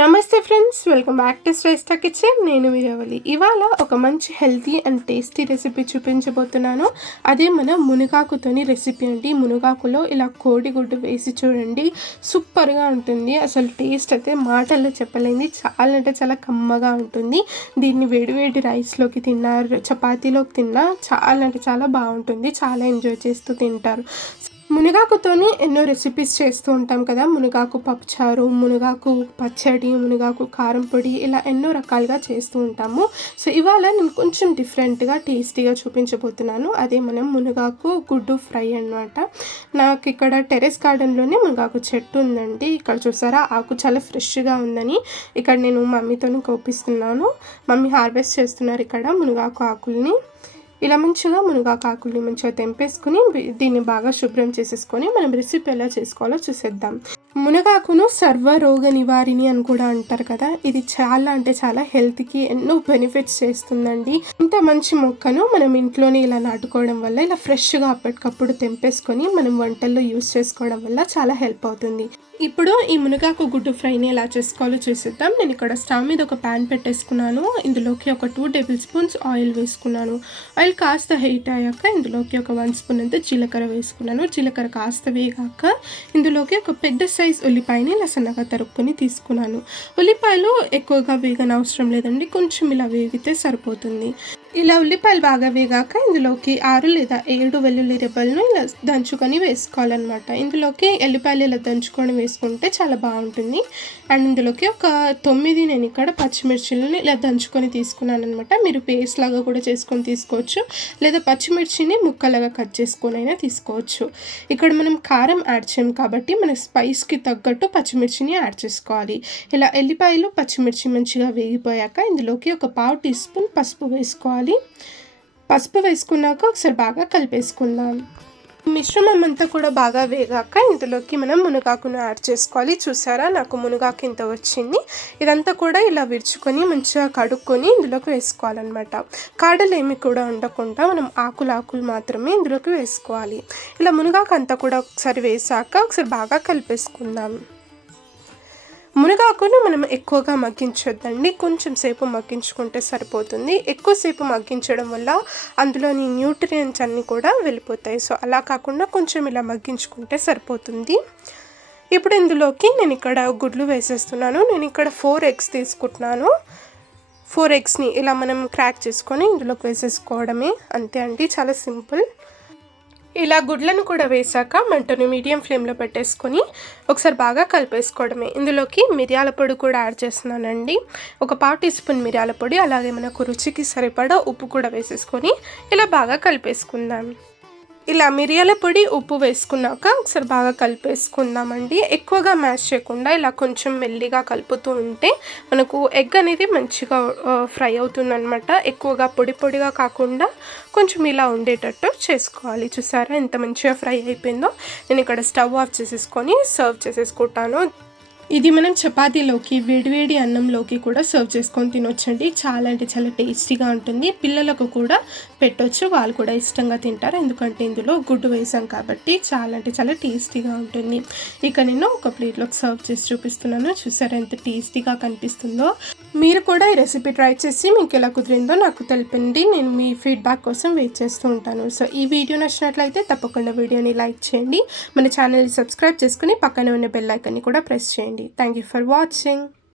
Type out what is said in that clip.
నమస్తే friends, welcome back to Shreshtha kitchen. నేను మీరవలి. ఇవాళ ఒక మంచి హెల్తీ అండ్ టేస్టీ రెసిపీ చూపించబోతున్నాను. అదే మన మునగాకుతోని రెసిపీ అండి. మునగాకులో ఇలా కోడిగుడ్డు వేసి చూడండి, సూపర్గా ఉంటుంది. అసలు టేస్ట్ అయితే మాటల్లో చెప్పలేంది. చాలా అంటే చాలా కమ్మగా ఉంటుంది. దీన్ని వేడివేడి రైస్లోకి తిన్నా, చపాతీలోకి తిన్నా చాలా అంటే చాలా బాగుంటుంది. చాలా ఎంజాయ్ చేస్తూ తింటారు. మునగాకుతోని ఎన్నో రెసిపీస్ చేస్తూ ఉంటాం కదా. మునగాకు పప్పుచారు, మునగాకు పచ్చడి, మునగాకు కారం పొడి, ఇలా ఎన్నో రకాలుగా చేస్తూ ఉంటాము. సో ఇవాళ నేను కొంచెం డిఫరెంట్గా టేస్టీగా చూపించబోతున్నాను. అదే మనం మునగాకు గుడ్డు ఫ్రై అన్నమాట. నాకు ఇక్కడ టెరెస్ గార్డెన్లోనే మునగాకు చెట్టు ఉందండి. ఇక్కడ చూసారా, ఆకు చాలా ఫ్రెష్గా ఉందని ఇక్కడ నేను మమ్మీతోని కోపిస్తున్నాను. మమ్మీ హార్వెస్ట్ చేస్తున్నారు ఇక్కడ మునగాకు ఆకుల్ని. ఇలా మంచిగా మునగాకు ఆకుల్ని మంచిగా తెంపేసుకుని దీన్ని బాగా శుభ్రం చేసేసుకొని మనం రెసిపీ ఎలా చేసుకోవాలో చూసేద్దాం. మునగాకును సర్వరోగ నివారిణి అని కూడా అంటారు కదా. ఇది చాలా అంటే చాలా హెల్త్కి ఎన్నో బెనిఫిట్స్ చేస్తుందండి. ఇంత మంచి మొక్కను మనం ఇంట్లోనే ఇలా నాటుకోవడం వల్ల, ఇలా ఫ్రెష్గా అప్పటికప్పుడు తెంపేసుకొని మనం వంటల్లో యూస్ చేసుకోవడం వల్ల చాలా హెల్ప్ అవుతుంది. ఇప్పుడు ఈ మునగాకు గుడ్డు ఫ్రైని ఎలా చేసుకోవాలో చూసేద్దాం. నేను ఇక్కడ స్టవ్ మీద ఒక ప్యాన్ పెట్టేసుకున్నాను. ఇందులోకి ఒక 2 టేబుల్ స్పూన్స్ ఆయిల్ వేసుకున్నాను. ఆయిల్ కాస్త హీట్ అయ్యాక ఇందులోకి ఒక 1 స్పూన్ అంతా జీలకర్ర వేసుకున్నాను. జీలకర్ర కాస్త వేగాక ఇందులోకి ఒక పెద్ద సైజ్ ఉల్లిపాయని ఇలా సన్నగా తరుక్కొని తీసుకున్నాను. ఉల్లిపాయలు ఎక్కువగా వేగనవసరం లేదండి, కొంచెం ఇలా వేగితే సరిపోతుంది. ఇలా ఉల్లిపాయలు బాగా వేగాక ఇందులోకి 6 లేదా 7 వెల్లుల్లి రెబ్బలను ఇలా దంచుకొని వేసుకోవాలన్నమాట. ఇందులోకి ఎల్లిపాయలు ఇలా దంచుకొని వేసుకుంటే చాలా బాగుంటుంది. అండ్ ఇందులోకి ఒక 9 నేను ఇక్కడ పచ్చిమిర్చిలను ఇలా దంచుకొని తీసుకున్నాను అనమాట. మీరు పేస్ట్ లాగా కూడా చేసుకొని తీసుకోవచ్చు, లేదా పచ్చిమిర్చిని ముక్కలుగా కట్ చేసుకొని అయినా తీసుకోవచ్చు. ఇక్కడ మనం కారం యాడ్ చేయం కాబట్టి మన స్పైస్కి తగ్గట్టు పచ్చిమిర్చిని యాడ్ చేసుకోవాలి. ఇలా ఎల్లిపాయలు పచ్చిమిర్చి మంచిగా వేగిపోయాక ఇందులోకి ఒక 1/2 టీ స్పూన్ పసుపు వేసుకోవాలి. పసుపు వేసుకున్నాక ఒకసారి బాగా కలిపేసుకుందాం. మిశ్రమం అంతా కూడా బాగా వేగాక ఇందులోకి మనం మునగాకును యాడ్ చేసుకోవాలి. చూసారా, నాకు మునగాకు ఇంత వచ్చింది. ఇదంతా కూడా ఇలా విరుచుకొని మంచిగా కడుక్కొని ఇందులోకి వేసుకోవాలన్నమాట. కాడలు ఏమి కూడా ఉండకుండా మనం ఆకులు మాత్రమే ఇందులోకి వేసుకోవాలి. ఇలా మునగాకు అంతా కూడా ఒకసారి వేసాక ఒకసారి బాగా కలిపేసుకుందాం. మునగాకును మనం ఎక్కువగా మగ్గించొద్దండి, కొంచెం సేపు మగ్గించుకుంటే సరిపోతుంది. ఎక్కువసేపు మగ్గించడం వల్ల అందులోని న్యూట్రియంట్స్ అన్నీ కూడా వెళ్ళిపోతాయి. సో అలా కాకుండా కొంచెం ఇలా మగ్గించుకుంటే సరిపోతుంది. ఇప్పుడు ఇందులోకి నేను ఇక్కడ గుడ్లు వేసేస్తున్నాను. నేను ఇక్కడ 4 ఎగ్స్ తీసుకుంటున్నాను. 4 ఎగ్స్ని ఇలా మనం క్రాక్ చేసుకొని ఇందులోకి వేసేసుకోవడమే, అంతే అండి, చాలా సింపుల్. ఇలా గుడ్లను కూడా వేసాక మంటను మీడియం ఫ్లేమ్లో పెట్టేసుకొని ఒకసారి బాగా కలిపేసుకోవడమే. ఇందులోకి మిరియాల పొడి కూడా యాడ్ చేస్తున్నానండి. ఒక 1/2 టీ స్పూన్ మిరియాల పొడి, అలాగే మనకు రుచికి సరిపడా ఉప్పు కూడా వేసేసుకొని ఇలా బాగా కలిపేసుకుందాం. ఇలా మిరియాల పొడి ఉప్పు వేసుకున్నాక ఒకసారి బాగా కలిపేసుకుందామండి. ఎక్కువగా మ్యాష్ చేయకుండా ఇలా కొంచెం మెల్లిగా కలుపుతూ ఉంటే మనకు ఎగ్ అనేది మంచిగా ఫ్రై అవుతుందన్నమాట. ఎక్కువగా పొడి పొడిగా కాకుండా కొంచెం ఇలా ఉండేటట్టు చేసుకోవాలి. చూసారా ఎంత మంచిగా ఫ్రై అయిపోయిందో. నేను ఇక్కడ స్టవ్ ఆఫ్ చేసేసుకొని సర్వ్ చేసేసుకుంటాను. ఇది మనం చపాతీలోకి, వేడివేడి అన్నంలోకి కూడా సర్వ్ చేసుకొని తినొచ్చండి. చాలా అంటే చాలా టేస్టీగా ఉంటుంది. పిల్లలకు కూడా పెట్టొచ్చు, వాళ్ళు కూడా ఇష్టంగా తింటారు. ఎందుకంటే ఇందులో గుడ్డు వేసాం కాబట్టి చాలా అంటే చాలా టేస్టీగా ఉంటుంది. ఇక నేను ఒక ప్లేట్లోకి సర్వ్ చేసి చూపిస్తున్నాను. చూసారా ఎంత టేస్టీగా కనిపిస్తుందో. మీరు కూడా ఈ రెసిపీ ట్రై చేసి మీకు ఎలా కుదిరిందో నాకు తెలిపండి. నేను మీ ఫీడ్బ్యాక్ కోసం వెయిట్ చేస్తూ ఉంటాను. సో ఈ వీడియో నచ్చినట్లయితే తప్పకుండా వీడియోని లైక్ చేయండి. మన ఛానల్ని సబ్స్క్రైబ్ చేసుకుని పక్కనే ఉన్న బెల్ ఐకాన్ని కూడా ప్రెస్ చేయండి. Thank you for watching.